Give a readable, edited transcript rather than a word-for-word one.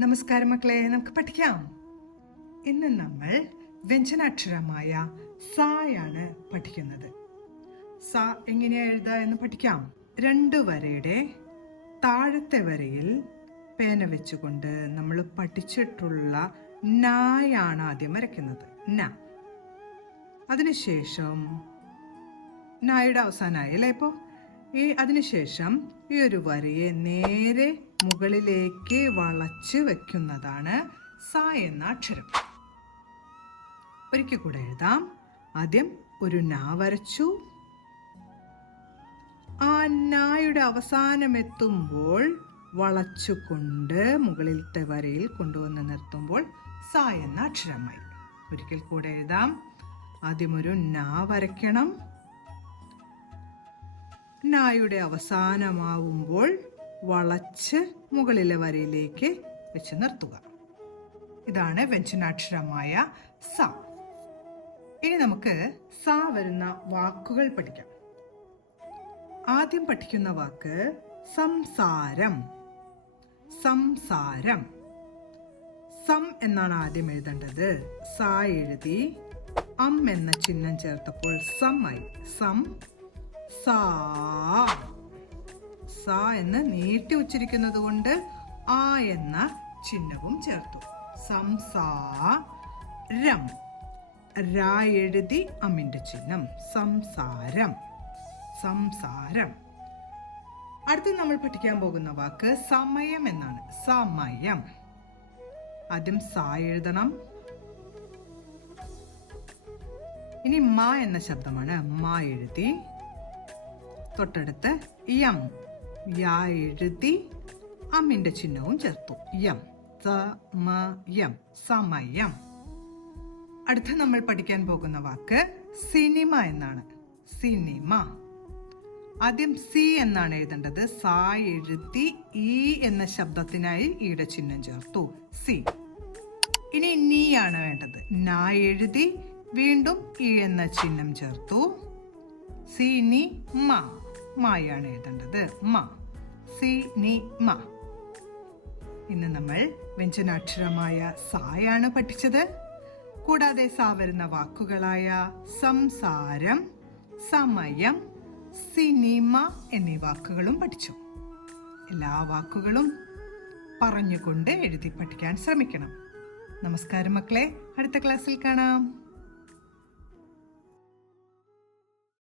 നമസ്കാരം മക്കളെ, നമുക്ക് പഠിക്കാം. ഇന്ന് നമ്മൾ വ്യഞ്ജനാക്ഷരമായ സായാണ് പഠിക്കുന്നത്. സ എങ്ങനെയാ എഴുതുക എന്ന് പഠിക്കാം. 2 വരയുടെ താഴത്തെ വരയിൽ പേന വെച്ചുകൊണ്ട് നമ്മൾ പഠിച്ചിട്ടുള്ള നായാണ് ആദ്യം വരയ്ക്കുന്നത്. ന. അതിനുശേഷം നായുടെ അവസാനമായി അല്ലേ? ഇപ്പോൾ അതിനുശേഷം ഈ ഒരു വരയെ നേരെ മുകളിലേക്ക് വളച്ച് വെക്കുന്നതാണ് സ എന്ന അക്ഷരം. ഒരിക്കൽ കൂടെ എഴുതാം. ആദ്യം ഒരു നാ വരച്ചു. ആ നായുടെ അവസാനം എത്തുമ്പോൾ വളച്ചുകൊണ്ട് മുകളിലത്തെ വരയിൽ കൊണ്ടുവന്ന് നിർത്തുമ്പോൾ സ എന്ന അക്ഷരമായി. ഒരിക്കൽ കൂടെ എഴുതാം. ആദ്യം ഒരു നാ വരയ്ക്കണം. നായുടെ അവസാനമാവുമ്പോൾ വളച്ച് മുകളിലെ വരയിലേക്ക് വെച്ച് നിർത്തുക. ഇതാണ് വ്യഞ്ജനാക്ഷരമായ സ. ഇനി നമുക്ക് സ വരുന്ന വാക്കുകൾ പഠിക്കാം. ആദ്യം പഠിക്കുന്ന വാക്ക് സംസാരം. സംസാരം. സം എന്നാണ് ആദ്യം എഴുതേണ്ടത്. സ എഴുതി എന്ന ചിഹ്നം ചേർത്തപ്പോൾ സം-ആയി. സം സാ. സ എന്ന് നീട്ടി ഉച്ചരിക്കുന്നത് കൊണ്ട് ആ എന്ന ചിഹ്നവും ചേർത്തു. സംസാരം. രാ എഴുതി അമ്മിന്റെ ചിഹ്നം. സംസാരം. സംസാരം. അടുത്ത് നമ്മൾ പഠിക്കാൻ പോകുന്ന വാക്ക് സമയം എന്നാണ്. സമയം. ആദ്യം സ എഴുതണം. ഇനി മ എന്ന ശബ്ദമാണ്. മ എഴുതി തൊട്ടടുത്ത് യം. യാ എഴുതി അമ്മിന്റെ ചിഹ്നവും ചേർത്തു. യം. സമയം. സമയം. അടുത്ത നമ്മൾ പഠിക്കാൻ പോകുന്ന വാക്ക് സിനിമ എന്നാണ്. സിനിമ. ആദ്യം സി എന്നാണ് എഴുതേണ്ടത്. സ എഴുതി ഈ എന്ന ശബ്ദത്തിനായി ഈയുടെ ചിഹ്നം ചേർത്തു. സി. ഇനി നീ ആണ് വേണ്ടത്. നാ എഴുതി വീണ്ടും ഈ എന്ന ചിഹ്നം ചേർത്തു. സിനി മ. മായാണ് എഴുതേണ്ടത്. മ. സിനി മ. ഇന്ന് നമ്മൾ വ്യഞ്ജനാക്ഷരമായ സായാണ് പഠിച്ചത്. കൂടാതെ സ വരുന്ന വാക്കുകളായ സംസാരം, സമയം, സിനിമ എന്നീ വാക്കുകളും പഠിച്ചു. എല്ലാ വാക്കുകളും പറഞ്ഞുകൊണ്ട് എഴുതി പഠിക്കാൻ ശ്രമിക്കണം. നമസ്കാരം മക്കളെ, അടുത്ത ക്ലാസ്സിൽ കാണാം.